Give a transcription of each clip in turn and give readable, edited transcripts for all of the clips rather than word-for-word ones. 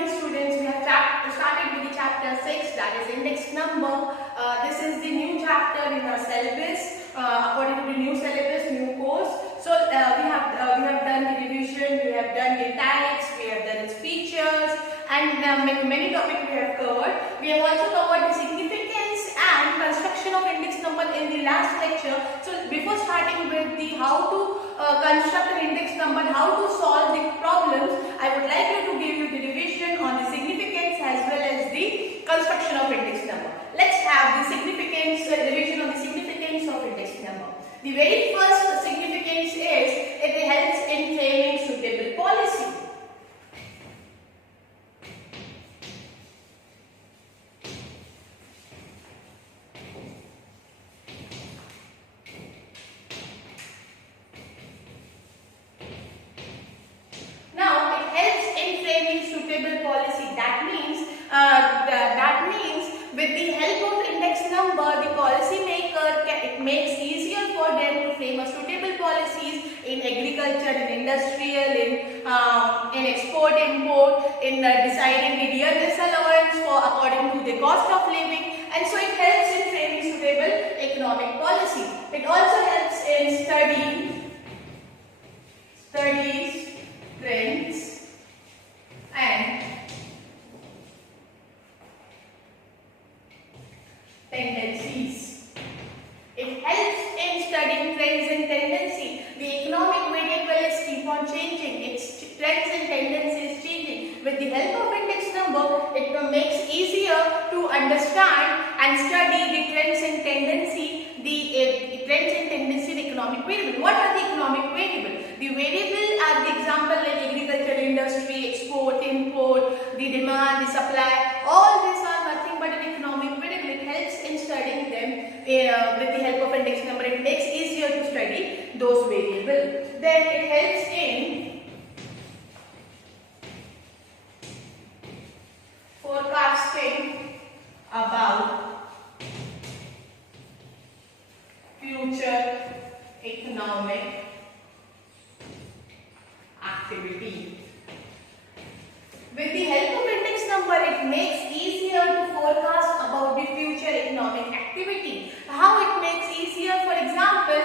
morning students. We have started with the chapter 6, that is index number. This is the new chapter in our syllabus, according to the new syllabus, new course. So we have done the revision, we have done the types, we have done its features, and many topics we have covered. We have also covered the significance and construction of index number in the last lecture. So before starting with the how to construct an index number, how to solve the problems, I would like to give you the revision on the significance as well as the construction of index number. Let's have the significance, revision on the significance of index number. The very first significance is it helps in framing suitable policy. With the help of index number, the policy maker it makes easier for them to frame a suitable policies in agriculture, in industrial, in export import, in deciding the real disallowance for according to the cost of living, and so it helps in framing suitable economic policy. It also helps in studies, trends, and tendencies. It helps in studying trends and tendency. The economic variables keep on changing. Its trends and tendencies changing. With the help of index number, it makes easier to understand and study the trends and tendency. The trends and tendency, the economic variable. What are the economic variable? The variable are the example like agriculture, industry, export, import, the demand, the supply. All these are nothing but an economic variable. It helps in studying them with the help of index number. It makes easier to study those variables. Then it helps in forecasting about future economic activity. With the help of index number, it makes easier to forecast about the future economic activity. How it makes easier? For example,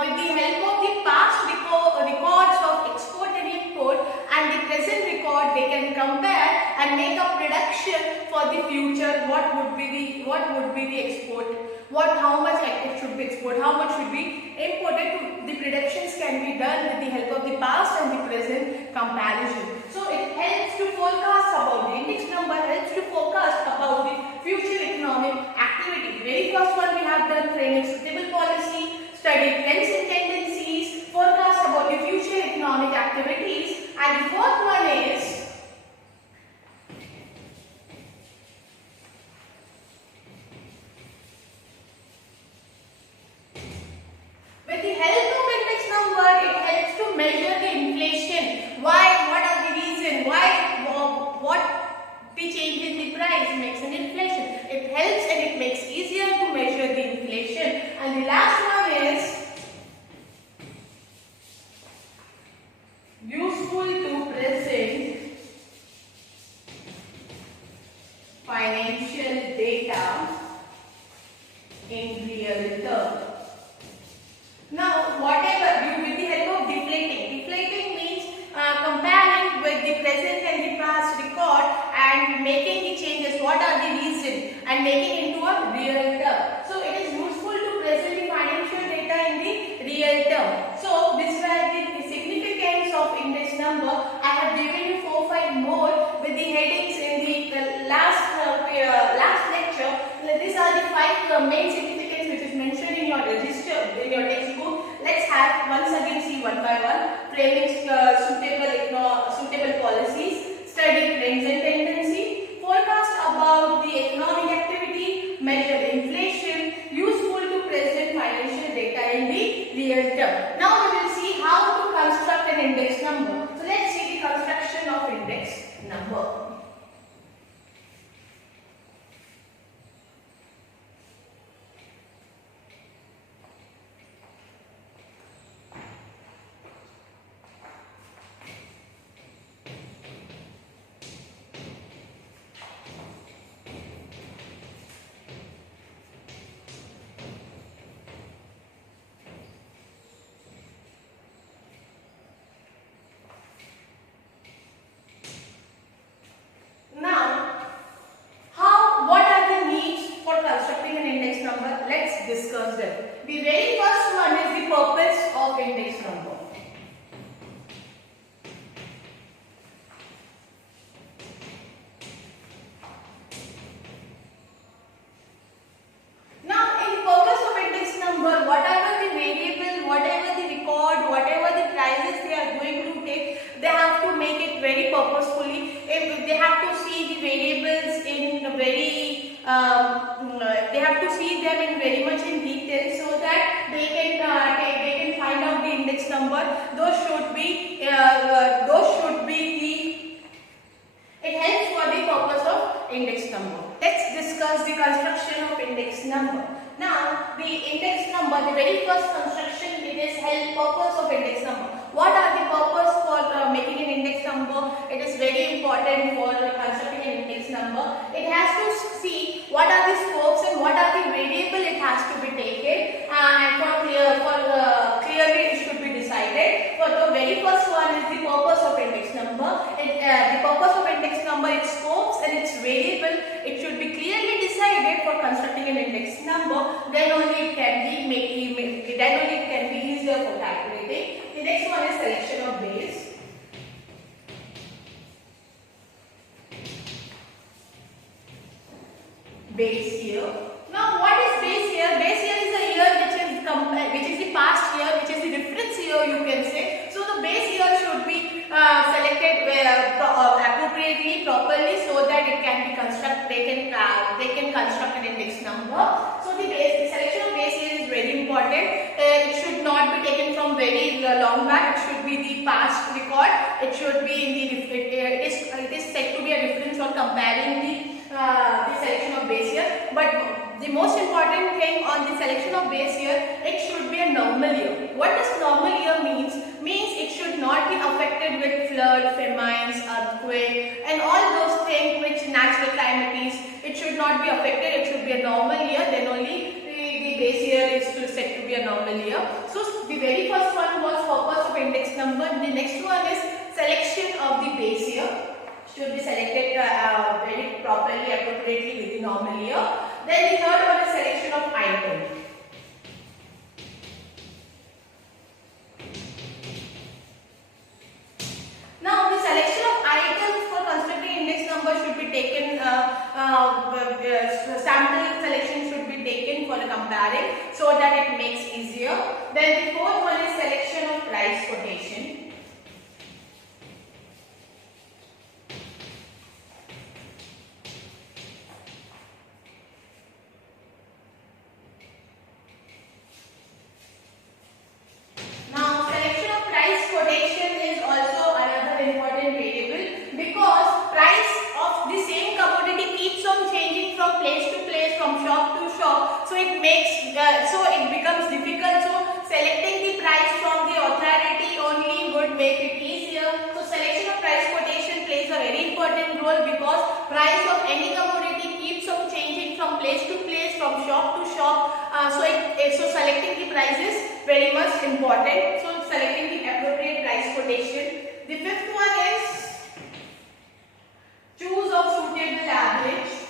with the help of the past records of export and import and the present record, they can compare and make a prediction for the future. What would be the export? How much it should be export? How much should be imported? The predictions can be done with the help of the past and the present comparison. So it helps to forecast about the index number, helps to forecast about the future economic activity. The very first one we have done framing suitable policy, study trends and tendencies, forecast about the future economic activities, and the fourth one is with the help of index number, it helps to measure the inflation. Why? What are the reasons? What the change in the price makes an inflation? It helps and it makes easier to measure the inflation. And the last one is useful to present financial data in real terms. Now, with the help of deflating means comparing with the present and the past record and making the changes, what are the reasons, and making into a real term. So, it is useful to present the financial data in the real term. So, this was the significance of index number. I have given you 4 or 5 more with the headings in the last lecture. These are the 5 main significance which is mentioned in your register, in your textbook. Let's have once again see one by one. Framing suitable policies, study trends and tendency, forecast about the economic activity, measure inflation, useful to present financial data in the real term. Now we will see how to construct an index number. So let's see the construction of index number. number. Let's discuss them. The very first one is the purpose of index number. Now, in the purpose of index number, whatever the variable, whatever the record, whatever the prices they are going to take, they have to make it very purposefully. If they have to see the variables in they have to see them in very much in detail so that they can find out the index number. Those should be it helps for the purpose of index number. Let's discuss the construction of index number. Now, the index number, the very first construction, it is purpose of index number. What are the purpose for making an index number? It is very important for constructing an index number. It has to see what are the scopes and what are the variable it has to be taken, and clearly it should be decided. For the very first one is the purpose of index number. The purpose of index number, its scopes and its variable, it should be clearly decided for constructing an index number. Then only it can be easier for calculating. The next one is selection of base. Base year. Now, what is base year? Base year is a year which is the past year, which is the reference year, you can say. So the base year should be selected appropriately, properly, so that it can be constructed. They can construct an index number. So the selection of base year is very important. It should not be taken from very long back. It should be the past record. It should be in it is said to be a reference or comparing the selection of base year. But the most important thing on the selection of base year, it should be a normal year. What does normal year means? Means it should not be affected with flood, famines, earthquake, and all those things which natural calamities. It should not be affected. It should be a normal year. Then only the base year is said to be a normal year. So the very first one was purpose of index number. The next one is selection of the base year. Should be selected very properly, appropriately with the normal year. Then the third one is selection of item. Now, the selection of items for constructing index number should be taken, sample selection should be taken for the comparing so that it makes easier. Then the fourth one is selection of price quotation. So it becomes difficult. So selecting the price from the authority only would make it easier. So selection of price quotation plays a very important role because price of any commodity keeps on changing from place to place, from shop to shop. So selecting the price is very much important. So selecting the appropriate price quotation. The fifth one is choose of suitable average.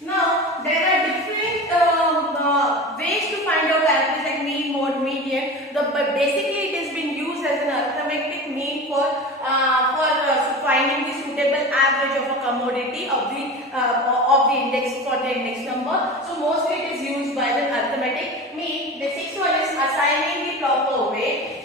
Now, there are different ways to find out average, like mean, mode, median. But basically, it has been used as an arithmetic mean for finding the suitable average of a commodity of the index for the index number. So mostly it is used by the arithmetic mean. The sixth one is assigning the proper weight.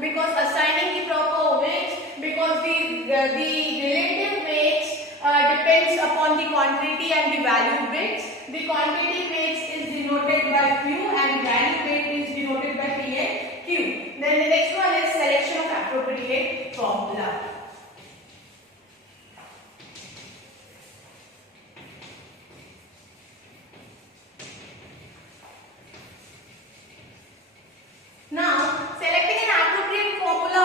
Because assigning the proper weights, because the relative weights depends upon the quantity and the value weights. The quantity weights is denoted by Q and value weight is denoted by P and Q. Then the next one is selection of appropriate formula. Now, selecting an appropriate formula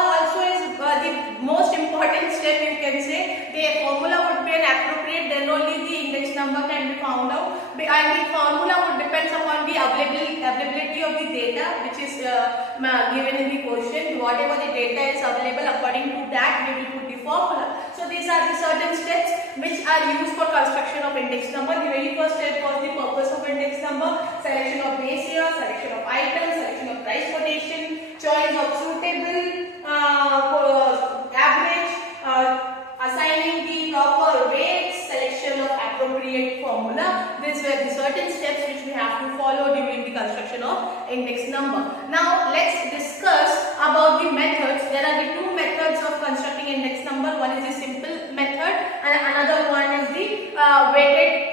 and the formula would depends upon the availability of the data which is given in the question. Whatever the data is available, according to that we will put the formula. So these are the certain steps which are used for construction of index number. The very first step was the purpose of index number: selection of base year, selection of items, selection of price quotation, choice of suitable average, assigning the proper weights, selection of appropriate formula. These were the certain steps which we have to follow during the construction of index number. Now let's discuss about the methods. There are the two methods of constructing index number. One is the simple method and another one is the weighted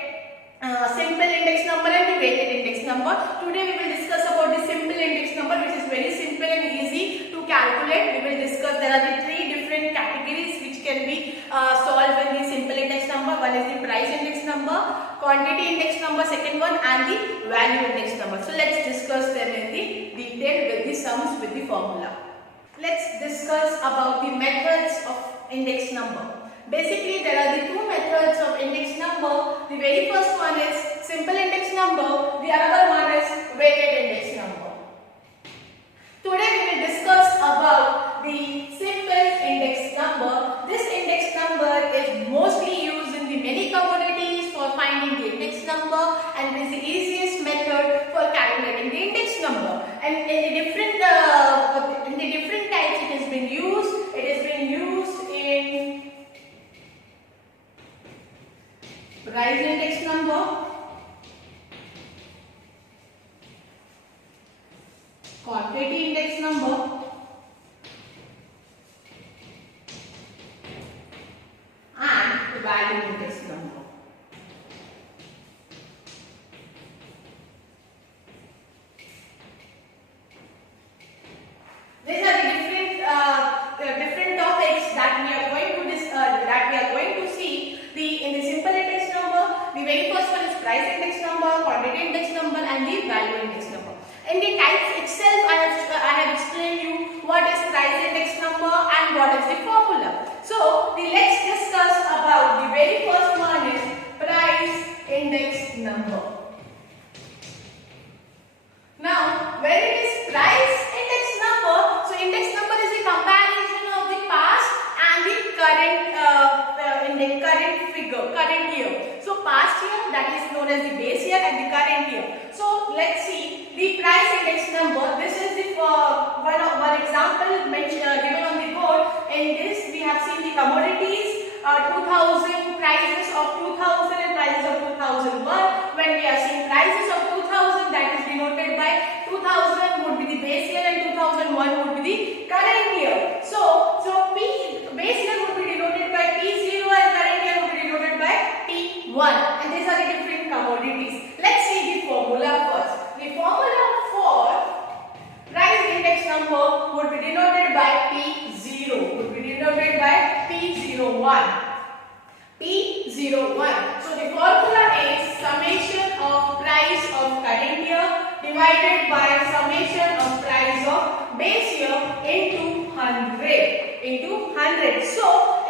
simple index number and the weighted index number. Today we will discuss about the simple index number, which is very simple and easy to calculate. We will discuss there are the three different categories which can be solved in the simple index number. One is the price index number, quantity index number, second one, and the value index number. So let's discuss them in the detail with the sums with the formula. Let's discuss about the methods of index number. Basically, there are the two methods of index number. The very first one is simple index number. The other one is weighted index number. Today we will discuss about the simple index number. This index number is mostly used in the many commodities for finding the index number, and it is the easiest method for calculating the index number. And in the different types it has been used. It has been used in price index number, quantity index number, and value index number. These are the different topics that we are going to see. In the simple index number, the very first one is price index number, quantity index number, and the value index number. In the types itself, I have explained you what is price index number and what is the formula. So let's discuss about the very first one is price index number. Now, when it is price index number, so index number is a comparison of the past and the current year. So past year, that is known as the base year, and the current year. So let's see the price index number. This is the one example given on the board. In this we have seen the commodities, 2000, prices of 2000 and prices of 2001. When we are seeing prices of 2000, that is denoted by 2000 would be the base year and 2001 would be the current year. So base year would be denoted by P0 and current year would be denoted by P1. And these are the different commodities. Let's see the formula first. The formula for price index number would be denoted by P0. Would be denoted by P01. P01. So the formula is summation of price of current year divided by summation of price of base year into 100. So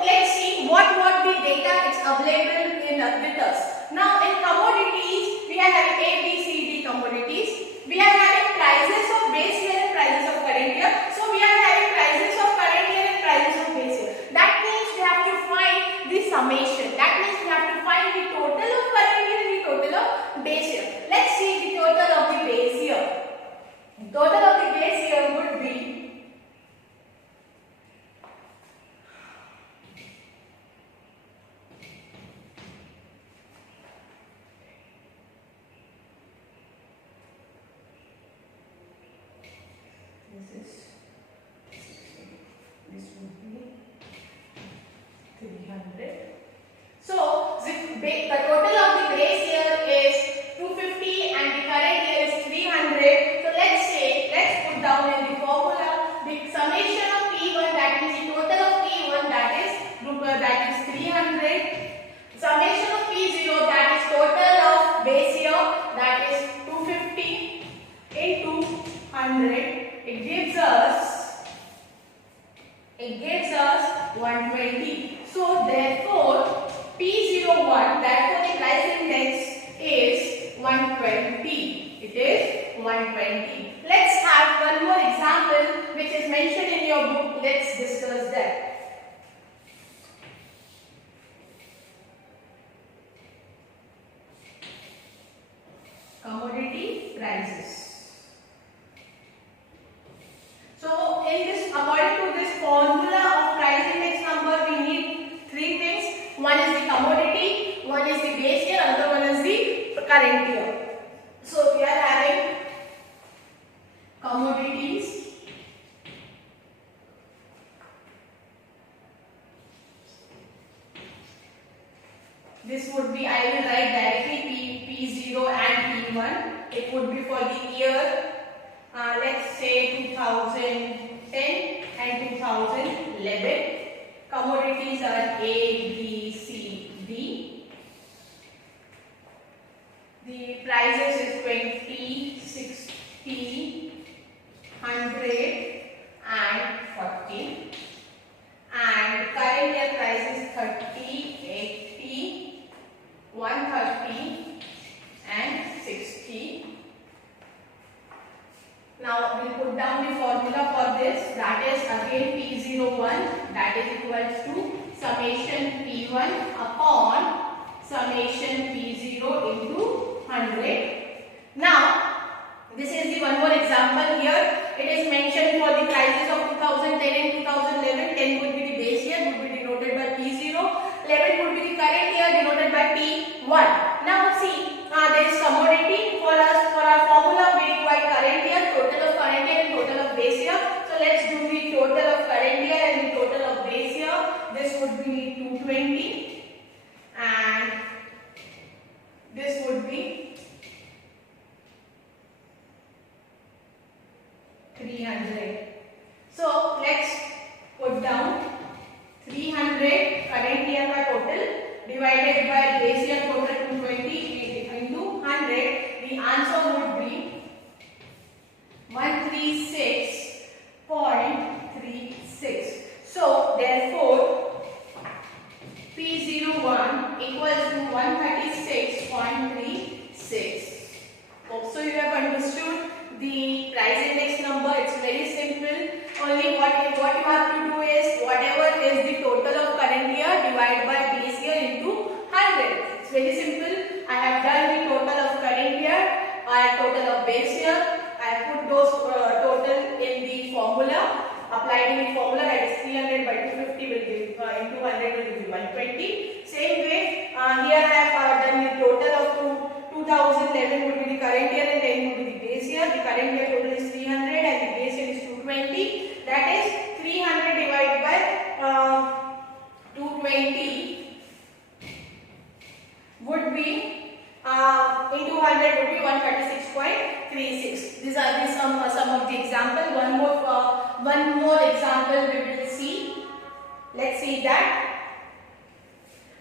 let's see what the data is available with us. Now in commodities, we are having A, B, C, D commodities. We are having prices of base year and prices of current year. So we are having prices of current year and prices of base year. That means we have to find the summation. That means we have to find the total of current year and the total of base year. Let's see the total of the base year. Total of the base year would be this would be 300. So the total of the base year is 250 and the current year is 300. So let's put down in the formula the summation of P1, that means the total of P1, that is 300. Summation of P0, that is total of base year, that is 250 into 100. It gives us 120. So therefore P01, therefore the price index is 120. It is 120. Let's have one more example which is mentioned in your book. Let's discuss that. Commodity prices. So in this, according to this formula of price index number, we need three things. One is the commodity, one is the base year, another one is the current year. So we are having commodities, this would be, I will write directly P0 and P1. It would be for the year, let's say 2010 and 2011. Commodities are A, B, C, D. The prices is 20, 60, 100 and 40. And current year price is 30, 80, 130 and 60. Now we will put down the formula for this. That is again P01, that is equals to summation P1 upon summation P0 into 100. Now this is the one more example here. It is mentioned for the prices of 2010 and 2011. 10 would be the base year, would be denoted by P0. 11 would be the current year, denoted by P1. Now see, there is commodity. For us, for our formula, we require current year, total of current year and total of base year. So let's do the total of current year and the total of base year. This would be 220 and this would be 300. So let's put down 300 current year का total divided by base year total 220 into 100. The answer would be 136.36. So therefore P01 equals to 136.36. Hope so you have understood the price index number. It's very simple. Only what you have to do is whatever is the total of current year divide by base year into 100. It's very simple. I have done the total of current year and total of base year. I have put those total in the formula. Applied in the formula, that is 300 by 250 will give into 100 will give 120. Same way, here I have done the total of 2011 would be the current year and 10 would be the base year. The current year total is 300 and the base year is 220. That is 300 divided by 220 would be into 100 would be 136.36. These are the some of the example. One more example we will see. Let's see that.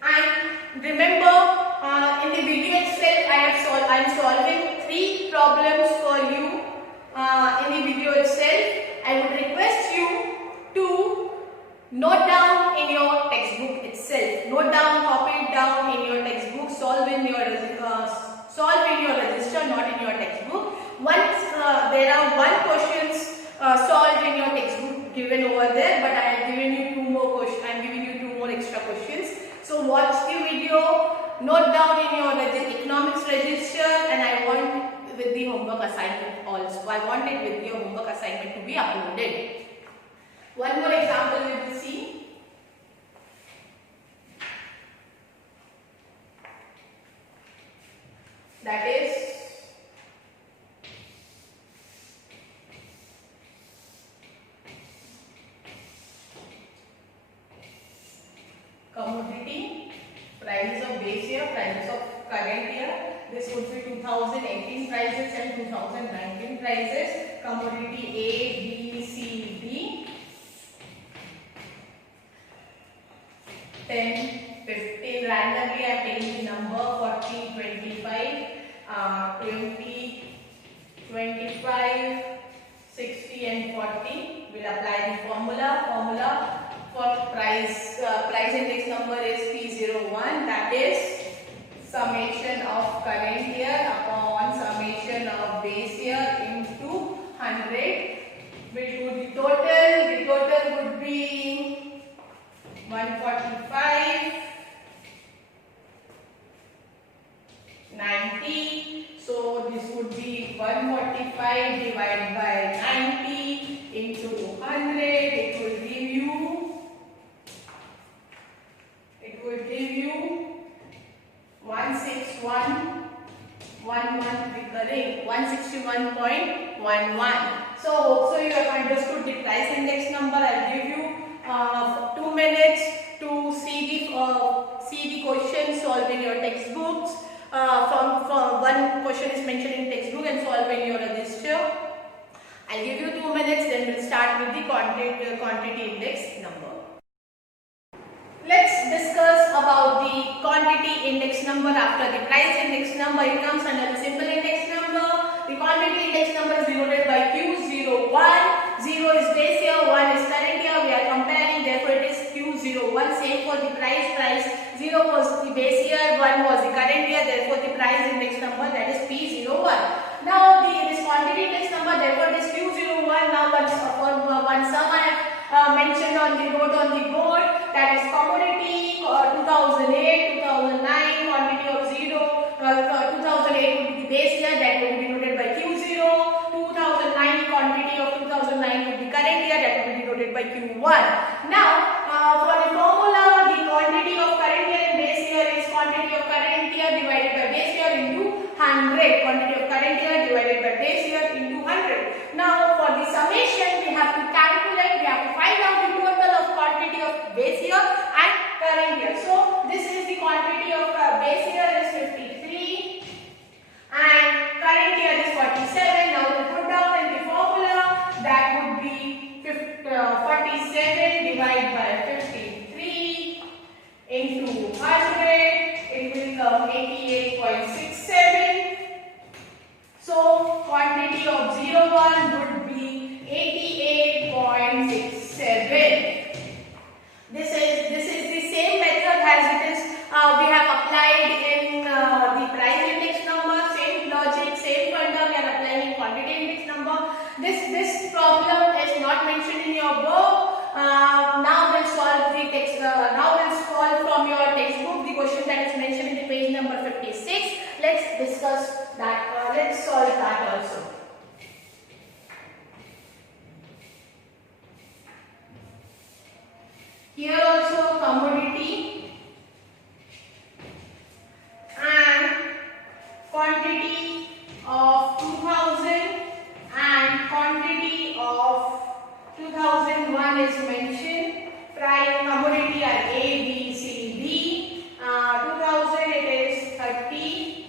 And remember, in the video itself, I am solving 3 problems for you. In the video itself, I would request you to note down in your textbook itself. Note down, copy it down in your textbook. Solve in your register, not in your textbook. Once there are 1 questions solved in your textbook given over there, but I have given you 2 more questions. I am giving you 2 more extra questions. So watch the video, note down in your economics register, and I want with the homework assignment also. I want it with your homework assignment to be uploaded. One more example we will see. That is commodity, prices of base year, prices of current year. This would be 2018 prices and 2019 prices. Commodity A, B, C, D. 10, 15 randomly I am taking the number 40, 25, 20, 25, 60 and 40. We'll apply the formula. Formula for price index number is P01, that is summation of current year upon summation of base year into 100. We'll do the total. The total would be 145, 90. So this would be 145 divided by 90 into 100. It will give you 161.11 recurring 161.11. So you have understood the price index number. I'll give you 2 minutes to see the question, solve in your textbooks. From one question is mentioned in textbook and solve in your register. I'll give you 2 minutes. Then we'll start with the quantity index number. Let's discuss about the quantity index number. After the price index number, it comes under the simple index number. The quantity index number is denoted by Q01. 0 is base year, 1 is current year. We are comparing, therefore it is Q01. Same for the price. 0 was the base year, 1 was the current year. Therefore the price index number, that is P01. Now this quantity index number, therefore it is Q01. Now one sum I have mentioned on the note on the board, that is commodity 2008, 2009, quantity of 0. 2008 would be the base year, that will be denoted by Q0. 2009, quantity of 2009 would be current year, that will be denoted by Q1. Now for the formula, the quantity of current year and base year is quantity of current year divided by base year into 100. Quantity of current year divided by base year into 100. Now for the summation, we have to calculate, we have to find out the total of quantity of base year and current year. So this is the quantity of base year is 53 and current year is 47. Now we put down in the formula, that would be 47 divided by 53 into 100. It will come 88.67. So quantity of 01 would be 88.67. This is the same method as it is we have applied in the price index number. Same logic, same funda we are applying in quantity index number. This problem is not mentioned in your book. Now we'll solve the text. Now we'll solve from your textbook the question that is mentioned in the page number 56. Let's discuss that. Let's solve that also. Here also commodity and quantity of 2000 and quantity of 2001 is mentioned. Price commodity are A, B, C, D. 2000 it is 30,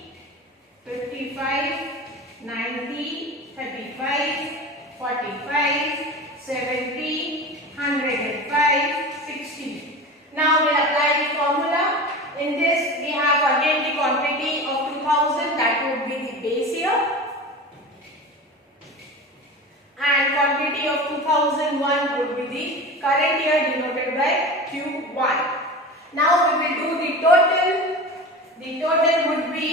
55, 90, 35, 45, 70, 105, 60. Now we apply the formula. In this we have again the quantity of 2000, that would be the base year, and quantity of 2001 would be the current year denoted by Q1. Now we will do the total. The total would be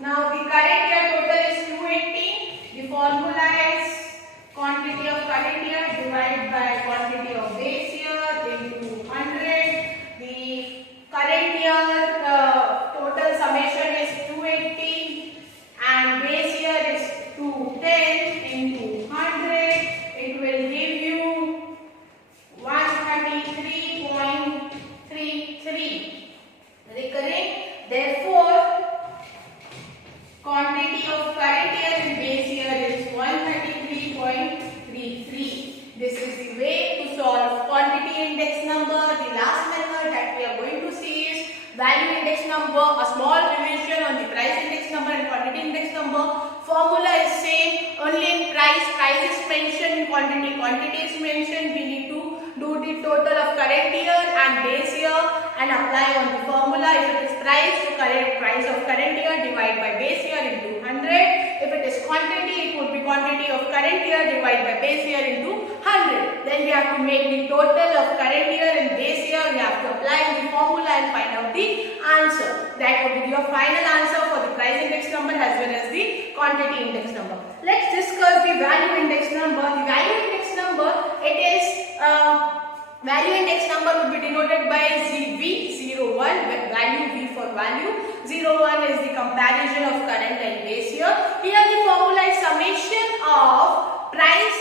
now the current year total is 280. The formula is quantity of current year divided by quantity of base year into 100. The current year total summation is 280 and base year is 210 into 100. It will give you 133.33 recurring. Therefore quantity of current year and base year is 133.33. This is the way to solve quantity index number. The last method that we are going to see is value index number. A small revision on the price index number and quantity index number. Formula is same, only in price is mentioned, in quantity is mentioned. We need to do the total of current year and base year and apply on the formula. If it is price, so price of current year divide by base year into 100. If it is quantity, it would be quantity of current year divided by base year into 100. Then we have to make the total of current year and base year. We have to apply the formula and find out the answer. That would be your final answer for the price index number as well as the quantity index number. Let's discuss the value index number. The value index number, it is value index number would be denoted by V01, value V for value. 01 is the comparison of current and base year. Here the formula is summation of price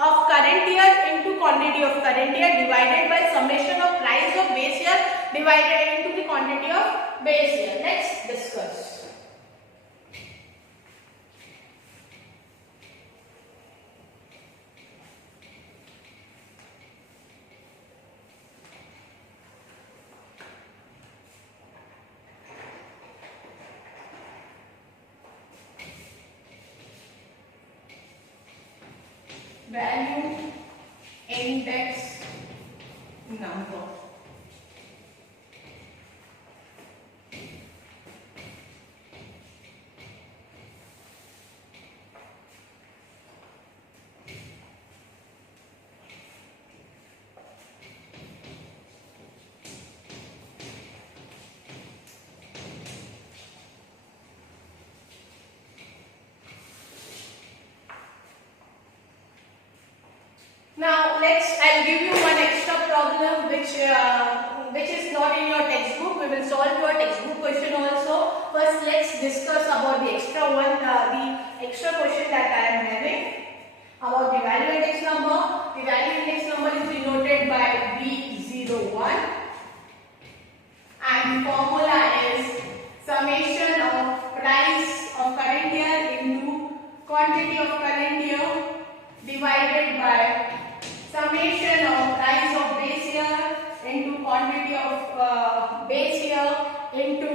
of current year into quantity of current year divided by summation of price of base year divided into the quantity of base year. Let's discuss. Value index number. Now I'll give you one extra problem which is not in your textbook. We will solve your textbook question also. First let's discuss about the extra one, the extra question that I am having about the value index number. The value index number is denoted by V01 and the formula is summation of price of current year into quantity of current year divided by summation of price of base year into quantity of base year into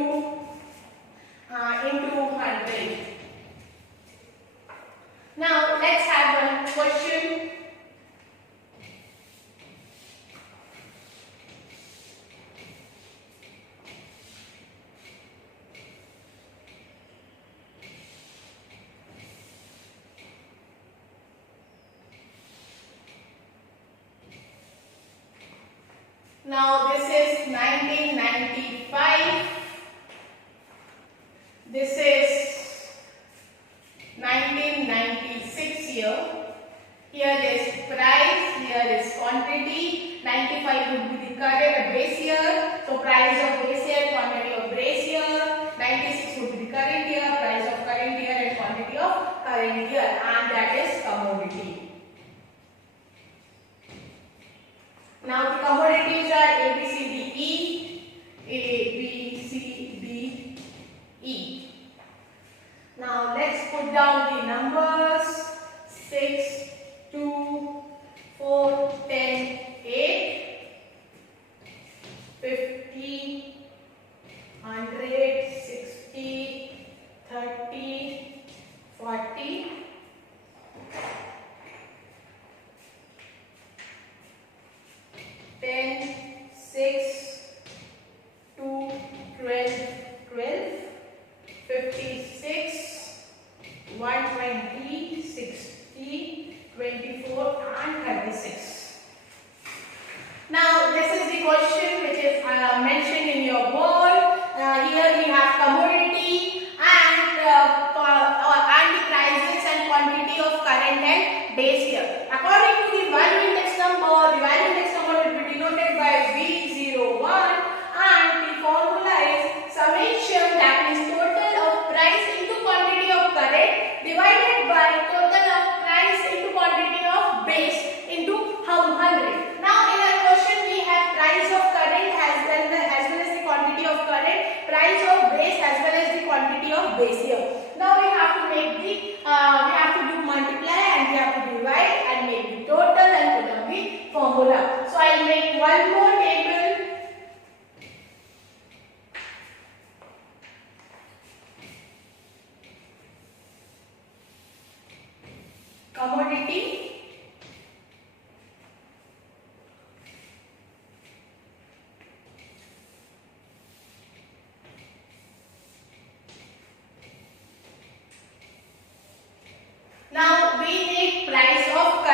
100. Now let's have a question. Now this is 1995, this is 1996 year. Here is price, here is quantity. 95 would be the current base year, so price of base year, quantity of base year. 96 would be the current year, price of current year and quantity of current year, and that is commodity. Now the commodities are A, B, C, D, E. A, B, C, D, E. Now let's put down the numbers. 6, 2, 4, 10, 8, 50, 100, 60, 30, 40. 10, 6, 2, 12, 12, 56, 120, 60, 24 and 36. Now this is the question which is mentioned in your board. Here we have commodity and the prices and quantity of current and base year. According to the value index number, the value index number will be denoted by V01 and the formula is summation, that is total of price into quantity of current divided by total of price into quantity of base into 100. Now in our question we have price of current as well as the quantity of current, price of base as well as the quantity of base year. Now we have to make the we have to do multiply and we have to divide and make the total and put on the formula. So I'll make one more table. Commodity,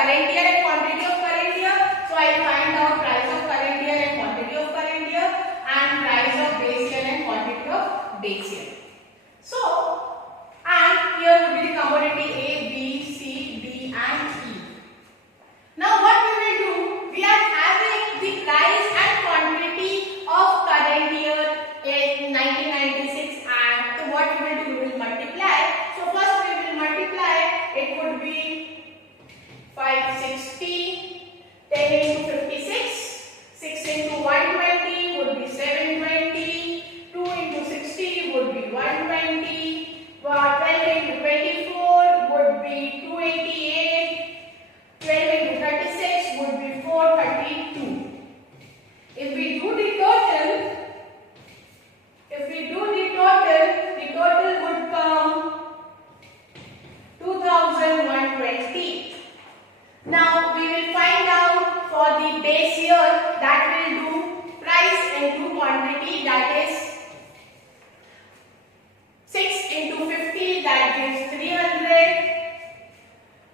current year and quantity of current year. So I find out price of current year and quantity of current year, and price of base year and quantity of base year. So, and here will be the commodity A, B, C, D and E. Now what we will do, we are having the price and quantity of current year in 1996, and so what we will do, we will multiply. So first we will multiply, it would be 560, 10 into 56, 6 into 120 would be 720, 2 into 60 would be 120, 12 into 24 would be 288, 12 into 36 would be 432. If we do the total, the total would come 2120. Now we will find out for the base year, that will do price into quantity, that is 6 into 50, that gives 300,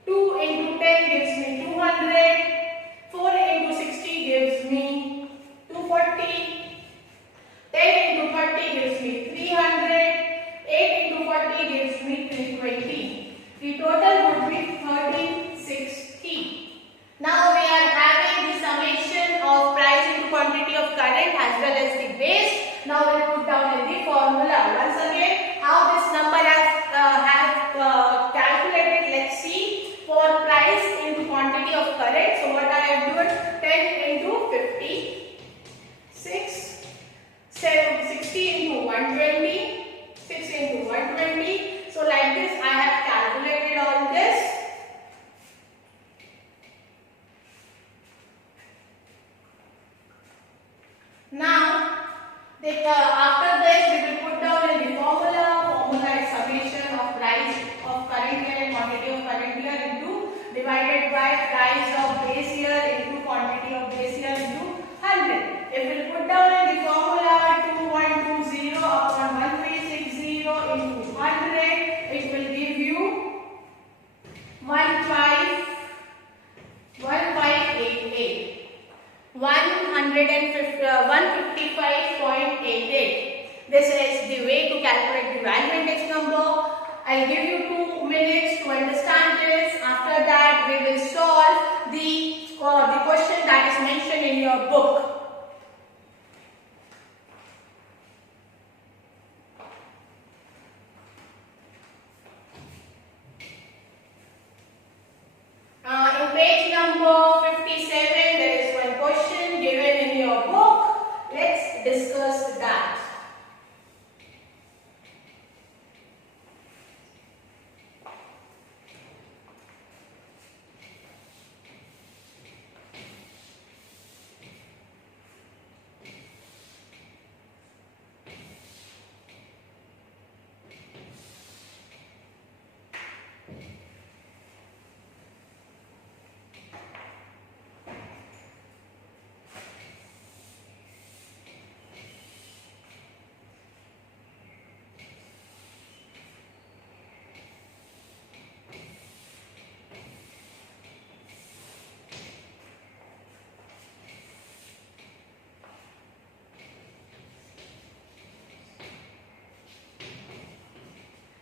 2 into 10 gives me 200, 4 into 60 gives me 240, 10 into 30 gives me 300, 8 into 40 gives me 320. The total would be 1360. Now we are having the summation of price into quantity of current as well as the base. Now we will put down in the formula. Once again, how this number have calculated, let's see. For price into quantity of current, so what I have done, 10 into 50, 60 into 120, 6 into 120. So like this I have calculated all this. Now after this we will put down in the formula. Formula is summation of price of current year and quantity of current year into divided by price of base year into quantity of base year into 100. If we put down in the formula 2120 upon 1360 into 100, it will give you 1588. 155.88. This is the way to calculate the value index number. I'll give you 2 minutes to understand this. After that, we will solve the question that is mentioned in your book. In page number 57, there is one question given in your book. Let's discuss that.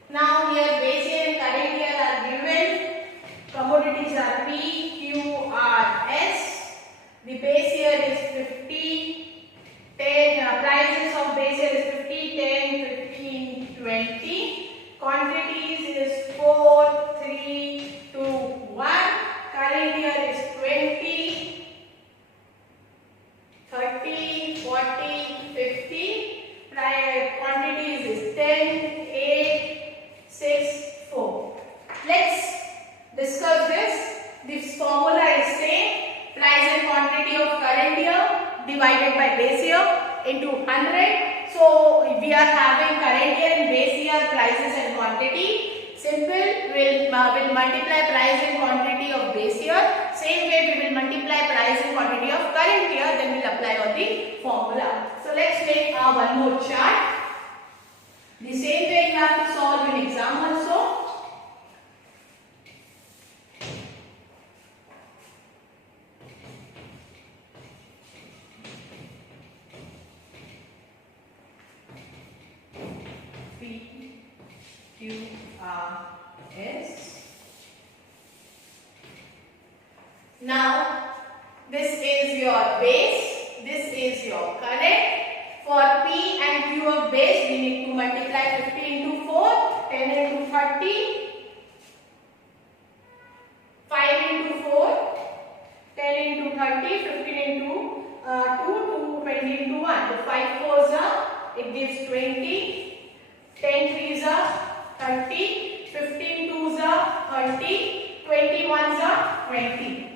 Now here base year and current year are given. Commodities are P, Q, R, S. The base year is 50. 10 prices of base year is 50, 10, 15, 20. Quantities is 4, 3, 2, 1. Current year is 20, 30, 40, 50. Quantities is 10, 8, 6, 4. Let's discuss this. This formula is same. Price and quantity of current year divided by base year into 100. So we are having current year and base year prices and quantity. Simple, we'll multiply price and quantity of base year. Same way we will multiply price and quantity of current year, then we'll apply on the formula. So let's make one more chart. The same way you have to solve in exam also. PQRS. Now this is your base, this is your current. For P and Q of base, we need to multiply 50 into 4, 10 into 30, 5 into 4, 10 into 30, 15 into 2, 20 into 1. So 5 4s are, it gives 20, 10 3s are 30, 15 2s are 30, 21s are 20.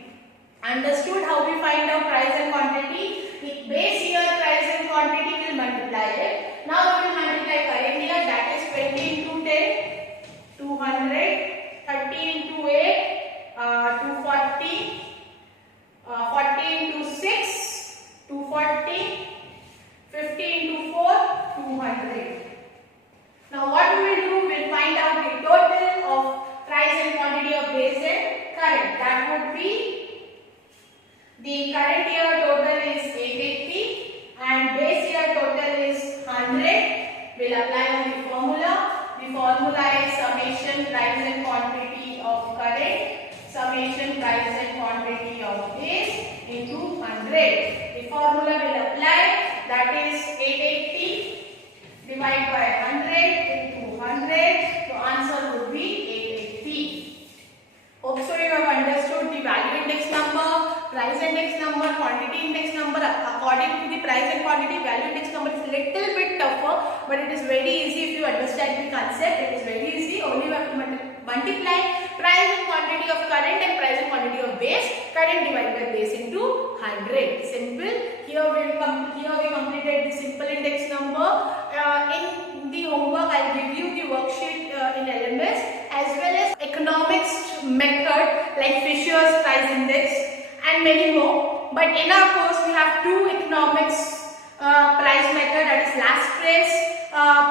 Understood how we find out price and quantity? The base year price and quantity will multiply it. Now we will multiply current year, that is 20 into 10, 200, 30 into 8, 240, 40 into 6, 240, 50 into 4, 200. Now what we will do, we will find out the total of price and quantity of base and current. That would be, the current year total is 880 and base year total is 100. We will apply on the formula. The formula is summation price and quantity of current, summation price and quantity of base into 100. The formula will apply, that is 880 divided by 100 into 100. So answer would be 880. Hope so you have understood the value index number, price index number, quantity index number. According to the price and quantity, value index number is little bit tougher, but it is very easy if you understand the concept. It is very easy. Only you have to multiply price and quantity of current and price and quantity of base. Current divided by base into 100. Simple. Here we completed the simple index number. In the homework, I will give you the worksheet in LMS as well as economics method like Fisher's price index and many more. But in our course, we have two economics price method, that is Lastpress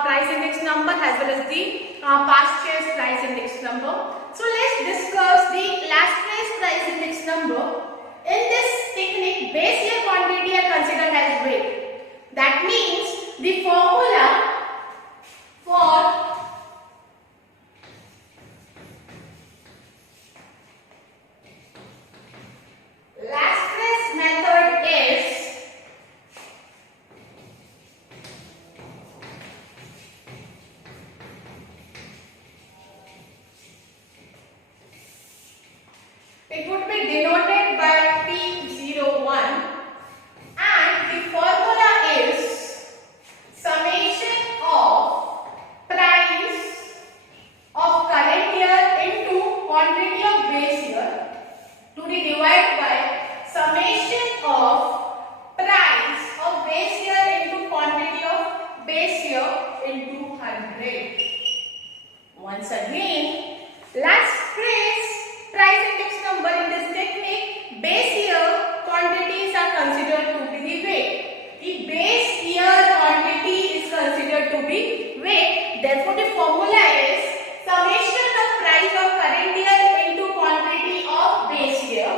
price index number as well as the Pasteure's price index number. So let's discuss the Lastpress price index number. In this technique, base year quantity are considered as weight. That means the formula for Lastpress method is it would be denoted by P01 and the formula is summation of price of current year into quantity of base year to be divided by summation of price of base year into quantity of base year into 100. Once again, Lastpress price index number in this technique, base year quantities are considered to be the weight. The base year quantity is considered to be weight. Therefore, the formula is summation of price of current year into quantity of base year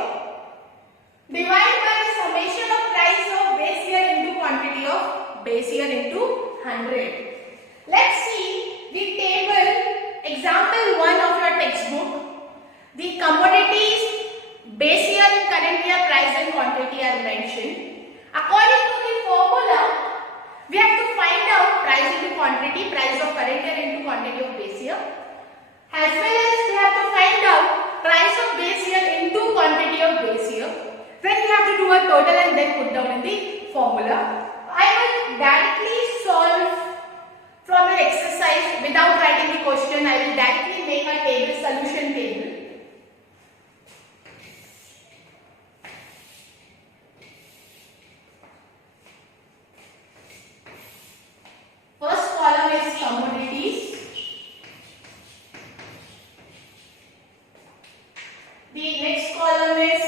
divided by the summation of price of base year into quantity of base year into 100. Let's see the table, example 1 of your textbook. The commodities, base year and current year price and quantity are mentioned. According to the formula, we have to find out price into quantity, price of current year into quantity of base year. As well as we have to find out price of base year into quantity of base year. Then we have to do a total and then put down in the formula. I will directly solve from your exercise without writing the question. I will directly make a table, solution table. First column is commodities. The next column is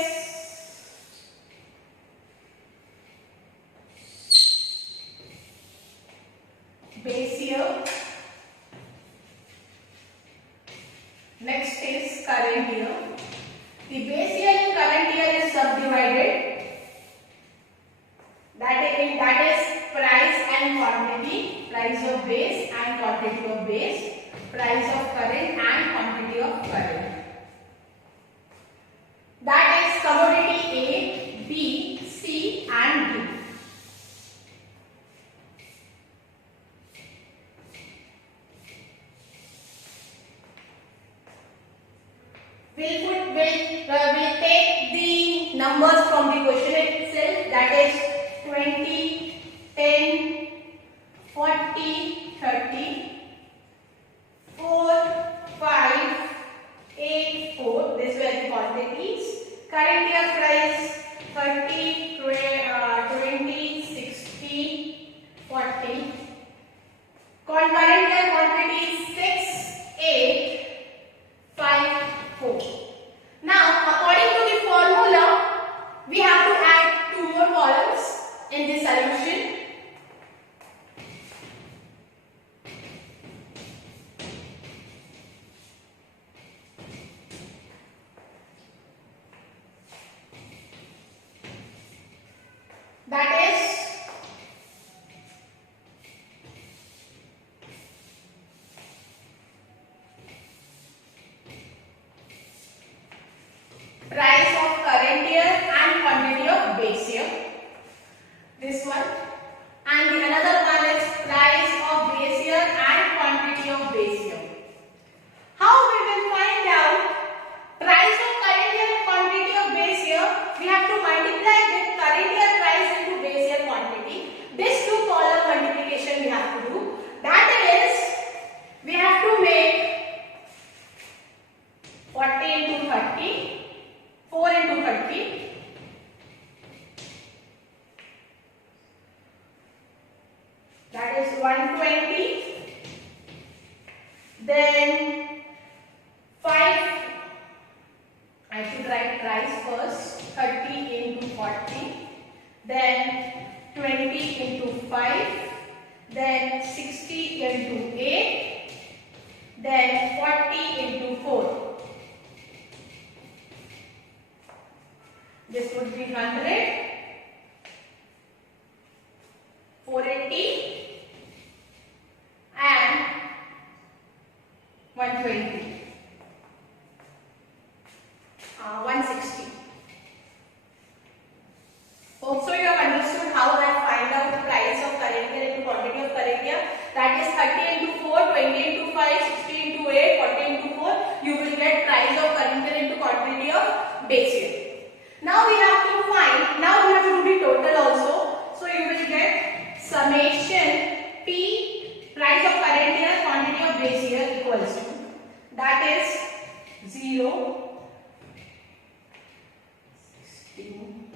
base year. Next is current year. The base year and current year is subdivided. That is price and quantity. Price price of base and quantity of base, price of current and quantity of current. That is commodity A, B, C and D. We'll take the numbers from the question itself, that is 20, 10, 40, 30, 4, 5, 8, 4. These were the quantities. Current year price 30, 20, 60, 40. Current year quantity 6, 8, 5, 4. Now, according to the formula, we have to add 2 more columns in this solution. That is price of current year and quantity of base year. This one. And the another one is price of base year and quantity of base year. How we will find out price of current year and quantity of base year? We have to multiply with current year price into base year quantity. This 2 column multiplication we have to do. That is, we have to make 40 into 30. 4 into 30. That is 120. Then 5. I should write price first. 30 into 40. Then 20 into 5. Then 60 into 8. Then 40 into 4. This would be 100, 480 and 120, 160. Hope so you have understood how I find out the price of current year into quantity of current year. That is 30 into 4, 20 into 5, 60 into 8, 40 into 4. You will get price of current year into quantity of base year. Now we have to find, now we have to do the total also. So you will get summation P, price of current year, quantity of base year equals to, that is 0, 16,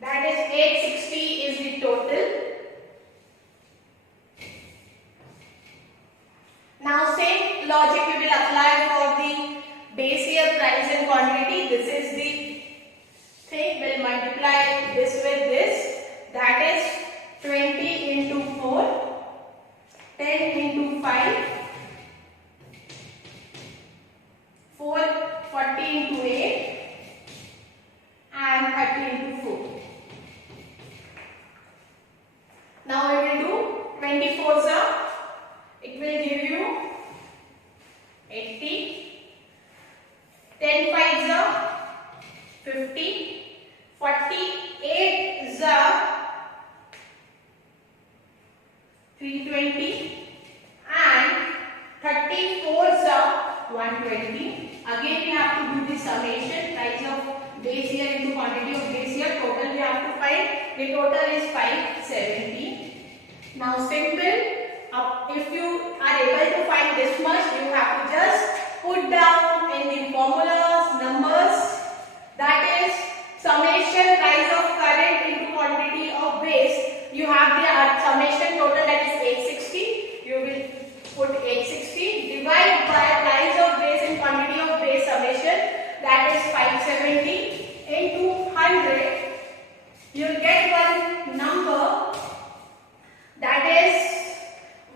that is 860 is the total. Now same logic we will apply for the base year price and quantity. This is the thing. We'll multiply this with this. That is 20 into 4, 10 into 5, 40 into 8 and 30 into 4. Now we will do 24 sir. It will give you 80, 10 5s are 50, 48s are 320 and 34s are 120. Again we have to do the summation, price of base year into quantity of base year. Total we have to find. The total is 570. Now simple. If you are able to find this much, you have to just put down in the formulas numbers. That is summation price of current into quantity of base. You have the summation total, that is 860. You will put 860 divide by price of base and quantity of base summation, that is 570 into 100. You will get one number, that is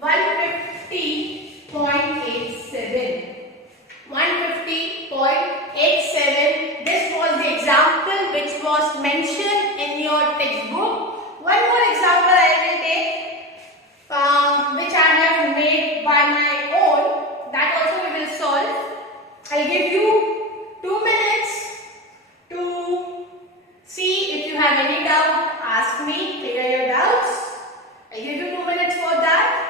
150.87. 150.87. This was the example which was mentioned in your textbook. clear your doubts. I'll give you 2 minutes for that.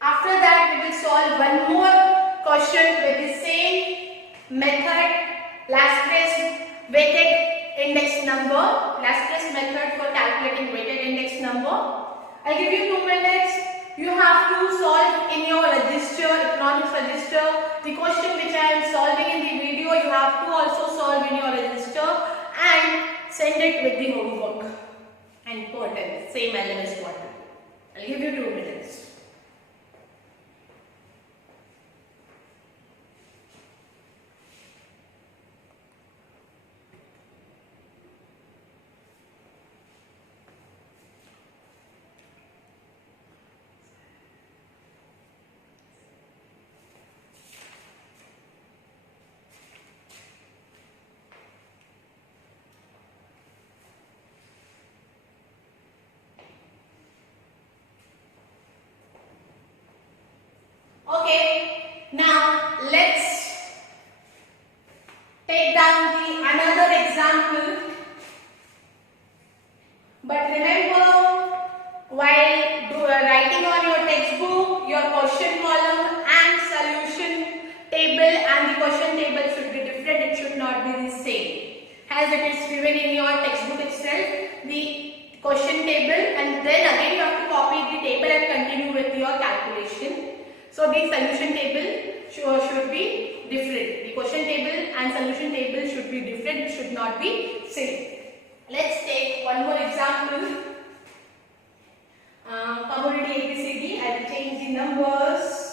After that, we will solve one more question with the same method, Laplace weighted index number, Laplace method for calculating weighted index number. I'll give you 2 minutes. You have to solve in your register, economics register, the question which I am solving in the video. You have to also solve in your register and send it with the homework and portal, same LMS portal. I'll give you 2 minutes. Okay, now let's take down the another example. But remember, while writing on your textbook, your question column and solution table and the question table should be different. It should not be the same. As it is given in your textbook itself, the question table, and then again you have to copy the table and continue with your calculation. So the solution table should be different. The question table and solution table should be different. It should not be same. Let's take one more example. Commodity ABCD. I will change the numbers.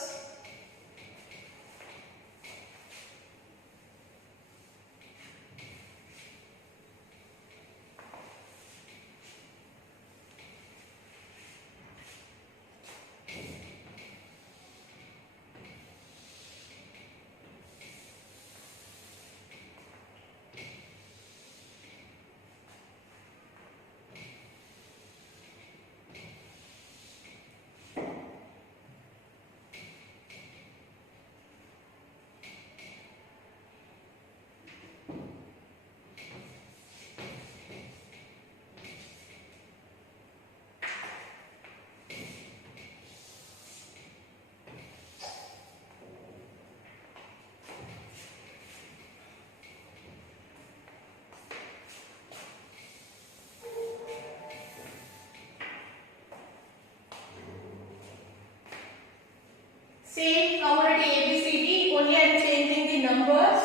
Same commodity ABCD, only I am changing the numbers.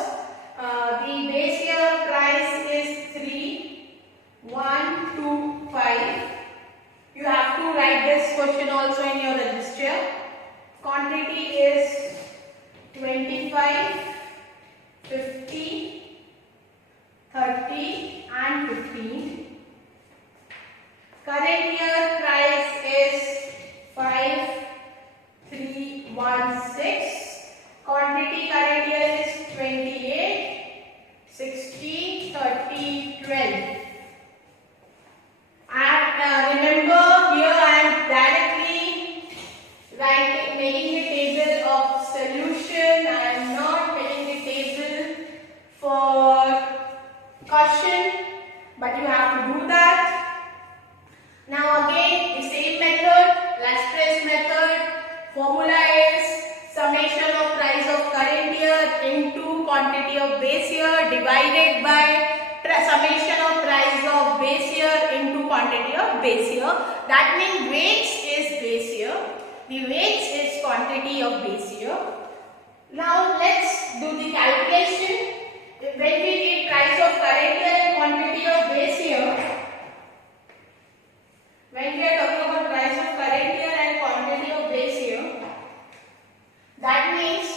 The base year price is 3125. You have to write this question also in your register. Quantity is 25, 50, 30 and 15. Current year price is 5316. Quantity current year is 28, 60, 30, 12. And remember, here I am directly making the table of solution. I am not making the table for question, but you have to do that. Now again, the same method, Laplace method. Formula is summation of price of current year into quantity of base year divided by summation of price of base year into quantity of base year. That means weights is base year. The weights is quantity of base year. Now let's do the calculation. When we get price of current year and quantity of base year, when we are talking about price of current year and quantity of base year, that means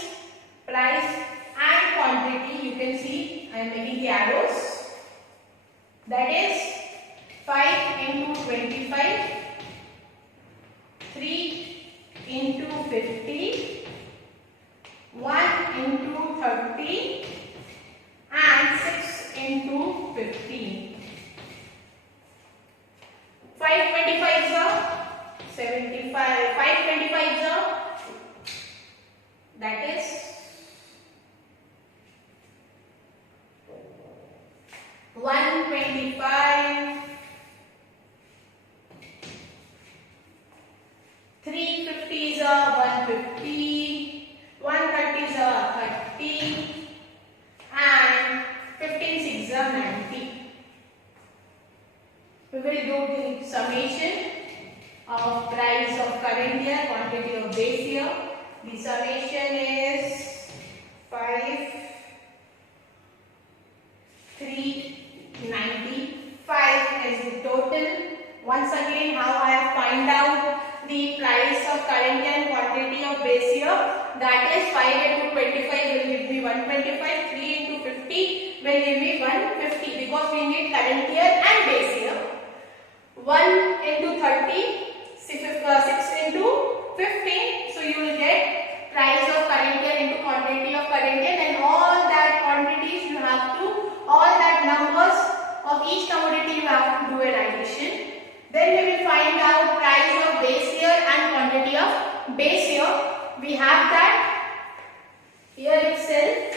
price and quantity, you can see I am making the arrows. That is 5 into 25, 3 into 50, 1 into 30 and 6 into 15. 525 are 75. 525 are, that is 125 we will do the summation of price of current year, quantity of base year. The summation is 5395 is the total. Once again, how I have find out the price of current year and quantity of base year, that is 5 into 25 will give me 125, 3 into 50 will give me 150, because we need current year and base year. 1 into 30, 6 into 15, so you will get price of current year into quantity of current year, and all that quantities you have to, all that numbers of each commodity you have to do an addition. Then we will find out price of base year and quantity of base year. We have that here itself.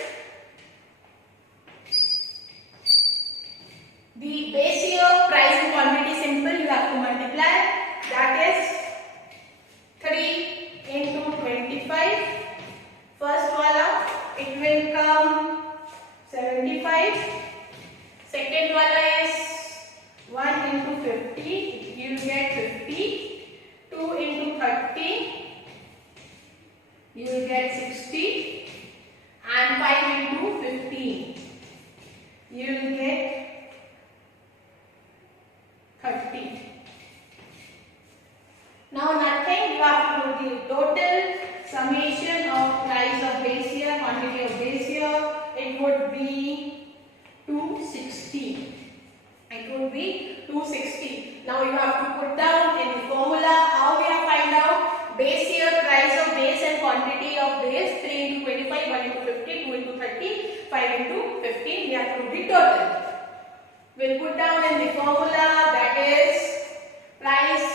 The base year price and quantity simple, you have to multiply. That is 3 into 25. First wala, it will come 75. Second wala is 1 into 50. You will get 50. 2 into 30. You will get 60. And 5 into 15. You will get 30. Now nothing, you have to do the total summation of price of base year, quantity of base year. It would be 260. It would be 260. Now you have to put down in the formula how we have find out base year price of base and quantity of base. 3 into 25, 1 into 50, 2 into 30, 5 into 15. We have to do the total. We'll put down in the formula, that is price,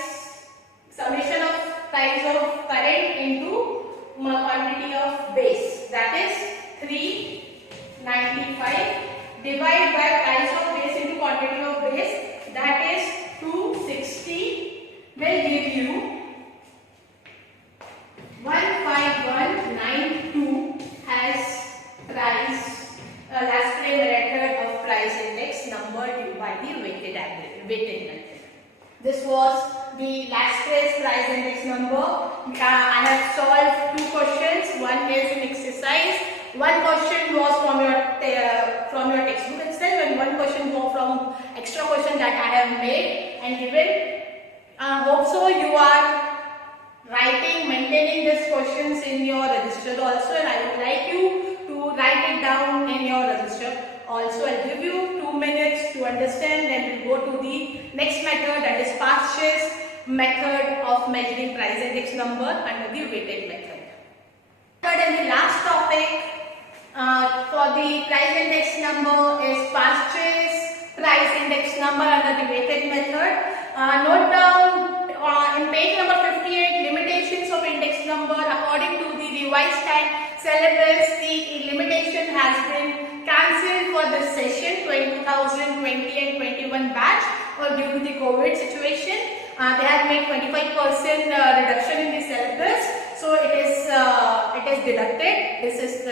summation of price of current into quantity of base, that is 395, divide by price of base into quantity of base, that is 260, will give you 15192 as price, last frame method of price index number due by the weighted method. This was the last price index number. I have solved 2 questions. One is an exercise. One question was from your textbook itself, and one question was from extra question that I have made and given. Hope so you are maintaining these questions in your register also, and I would like you to write it down in your register also. I'll give you 2 minutes to understand, then we'll go to the next method, that is Parshall's method of measuring price index number under the weighted method. Third and the last topic for the price index number is Parshall's price index number under the weighted method. Note down in page number 58, limitations of index number. According to the revised syllabus, the limitation has been cancelled for this session 2020 and 21 batch, or due to the COVID situation. They have made 25% reduction in the syllabus, so it is deducted. This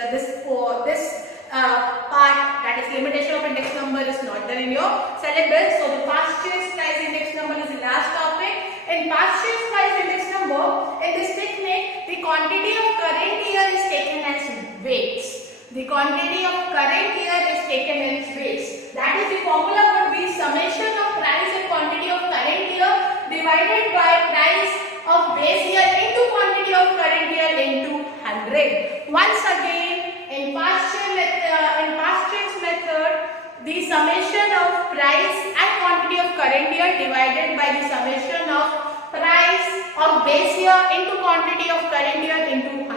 part, that is limitation of index number, is not there in your syllabus. So the Parshall's price index number is the last topic. In Parshall's price index number, in this technique, the quantity of current year is taken as weights. The quantity of current year is taken as weights. That is, the formula would be summation of price and quantity of current year divided by price of base year into quantity of current year into 100. Once again, in Parshall's method, the summation of price and quantity of current year divided by the summation of price of base year into quantity of current year into 100.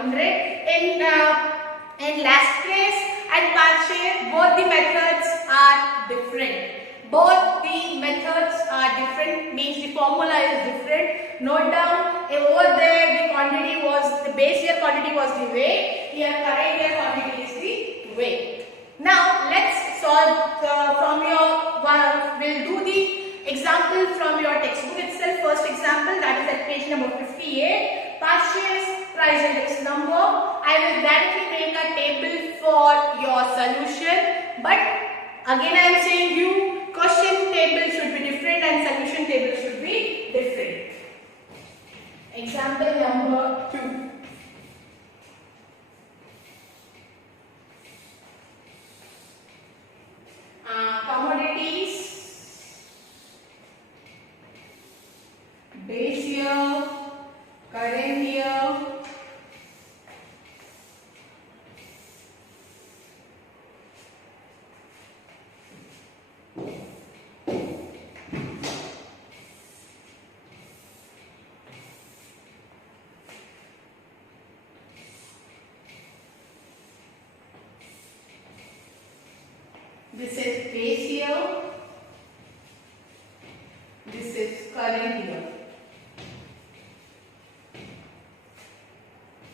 In Lasprais and Parshall, both the methods are different. Both the methods are different, means the formula is different. Note down, over there the quantity was, the base year quantity was the weight, here current year quantity is the weight. Now let's solve we'll do the example from your textbook itself. First example, that is at page number 58, Parshall's price index number. I will directly make a table for your solution, but again I am saying you, question table should be different and solution number 2. Commodities, base year, current year, this is base year, this is current year.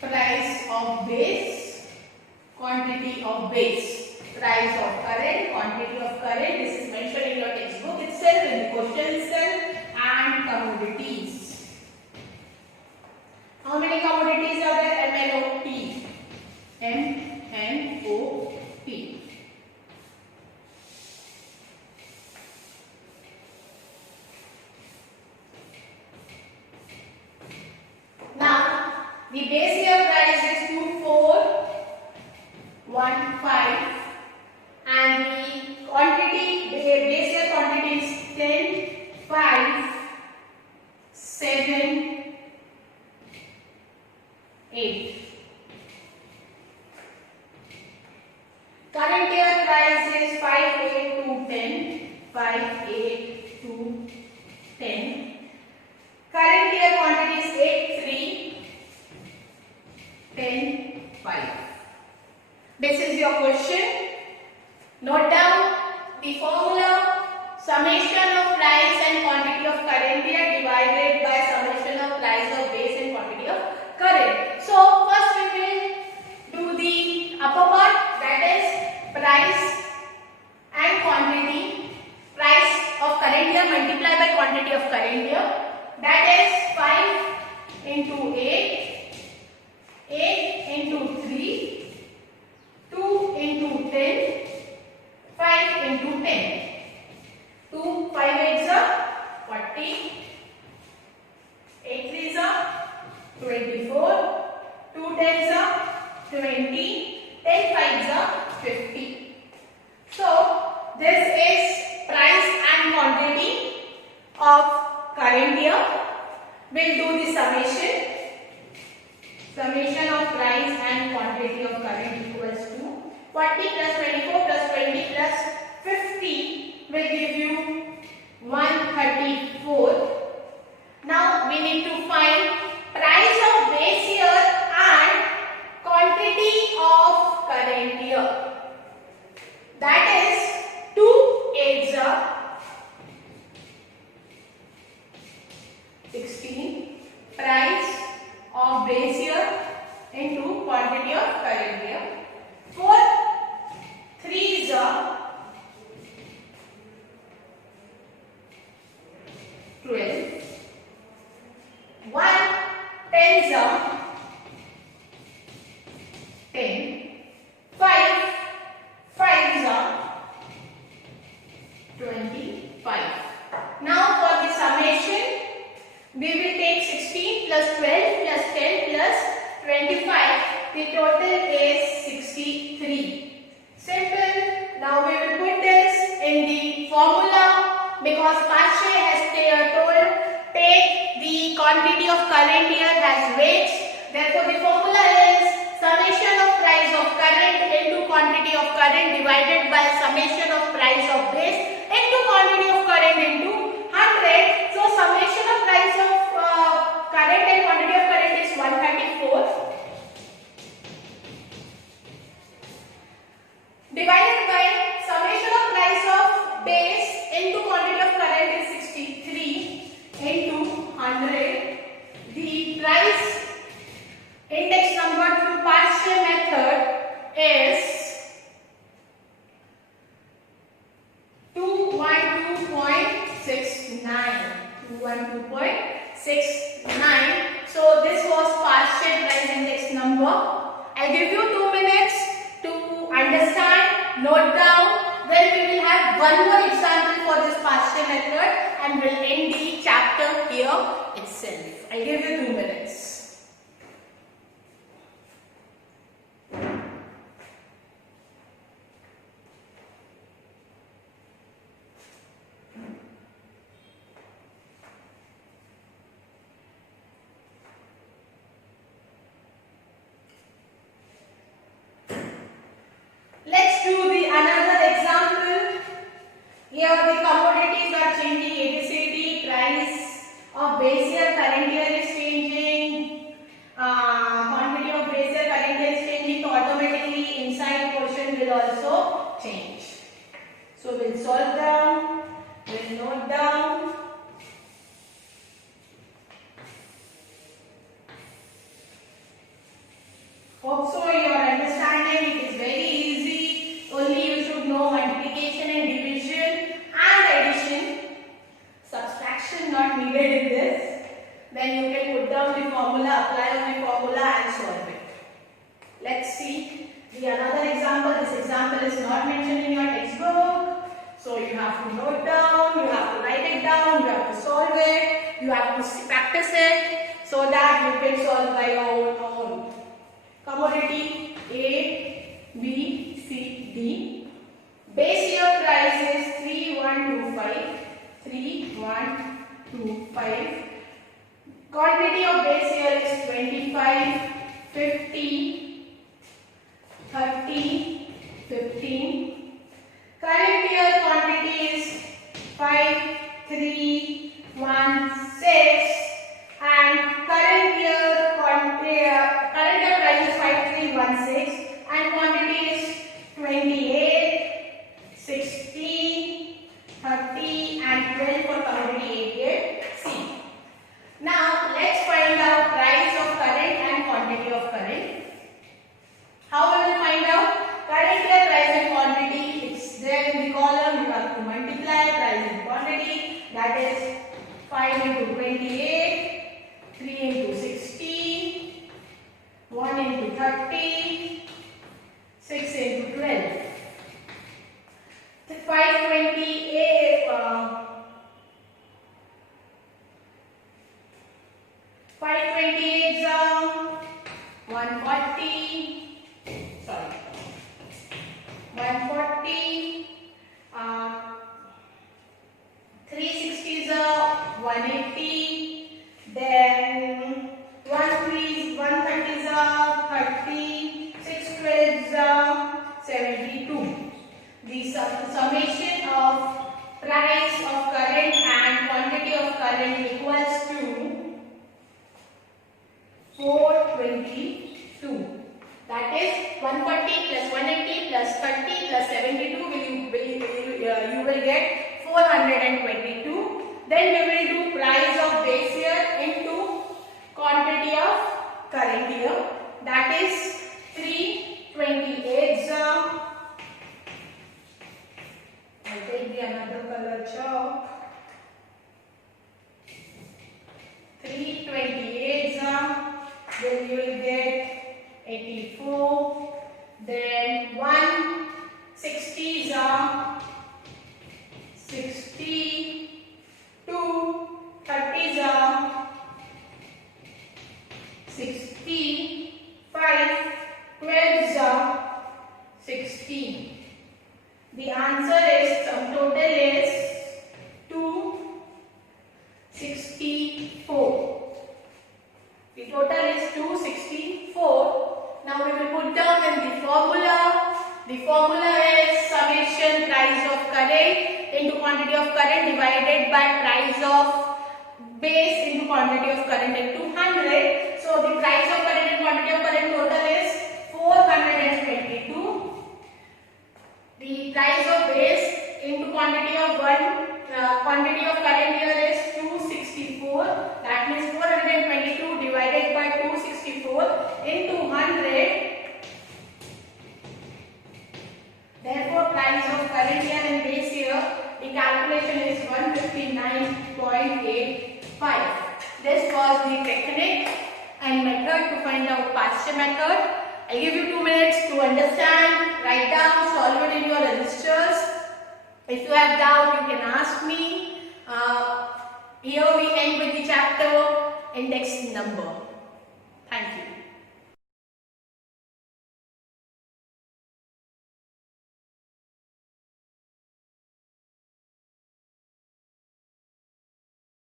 Price of base, quantity of base. Price of current, quantity of current. This is mentioned in your textbook itself, in the question itself. And commodities. How many commodities are there? MNOT. MNOT. The base year price is 2415 and the quantity, the base year quantity is 10, 5, 7, 8. Current year price is 58 to 10, 58 to 10. Current year quantity is 83, 10, 5. This is your question. Note down the formula: summation of price and quantity of current year divided by summation of price of base and quantity of current. So first we will do the upper part, that is price and quantity. Price of current year multiplied by quantity of current year, that is 5 into 8. 8 into 3, 2 into 10, 5 into 10. 2, 5 8s are 40, 8 3s are 24, 2 10s are 20, 10 5s are 50. So, this is price and quantity of current year. We'll do the summation. Summation of price and quantity of current equals to 40 plus 24 plus 20 plus 50 will give you 134. Now we need to find price of base year and quantity of current year. That is 2 8s are 16. Price of base year into quantity of current year. 4 3s are 12. 1 10s are 10. 5 5s are 25. Now for the summation, we will take 16 plus 12 plus 10 plus 25. The total is 63. Simple. Now we will put this in the formula because Paasche has told take the quantity of current year as weights. Therefore the formula is summation of price of current into quantity of current divided by summation of price of base into quantity of current into 100. So summation of price of current and quantity of current is 134 divided by summation of price of base into quantity of current is 63 into 100. The price index number through Paasche method is 212.69. 212.69. So this was Paasche price index number. I'll give you 2 minutes to understand, note down. Then we will have one more example for this Paasche method and we'll end the chapter here itself. I'll give you 2 minutes. not needed in this. Then you can put down the formula, apply on the formula and solve it. Let's see the another example. This example is not mentioned in your textbook. So you have to note down, you have to write it down, you have to solve it, you have to practice it so that you can solve by your own. Commodity A, B, C, D. Base year price is 3125. 3125. Quantity of base year is 25, 50, 30, 15. Current year quantity is 5, 3, 1, 6. And current year price is 5316 and quantity is 28, 16, 30 and 12 for commodity A, C. Now let's find out price of current and quantity of current. How will we find out? Current year price and quantity, it's there in the column. You have to multiply price and quantity, that is 5 into 28, 3 into 16, 1 into 30, 6 into 12. 528 is 140, sorry, 140, 360 is 180, then 130 is 30, 612 is 72. The summation of price of current and quantity of current equals to 422. That is 140 plus 180 plus 30 plus 72 you will get 422. Then we will do price of base year into quantity of current year. That is 328. I'll take the another color chalk. 328. Then you will get 84. Then 160 60. 2 30 60. 5 12 16. The answer is sum total is 264. The total is 264. Now we will put down in the formula. The formula is summation price of current into quantity of current divided by price of base into quantity of current into 100. So the price of current and quantity of current total is 422. The price of base into quantity of quantity of current here is 264. That means 422 divided by 264 into 100. Therefore, price of current year and base year, the calculation is 159.85. This was the technique and method to find out Paasche method. I give you 2 minutes to understand, write down, solve it in your registers. If you have doubt, you can ask me. Here we end with the chapter index number.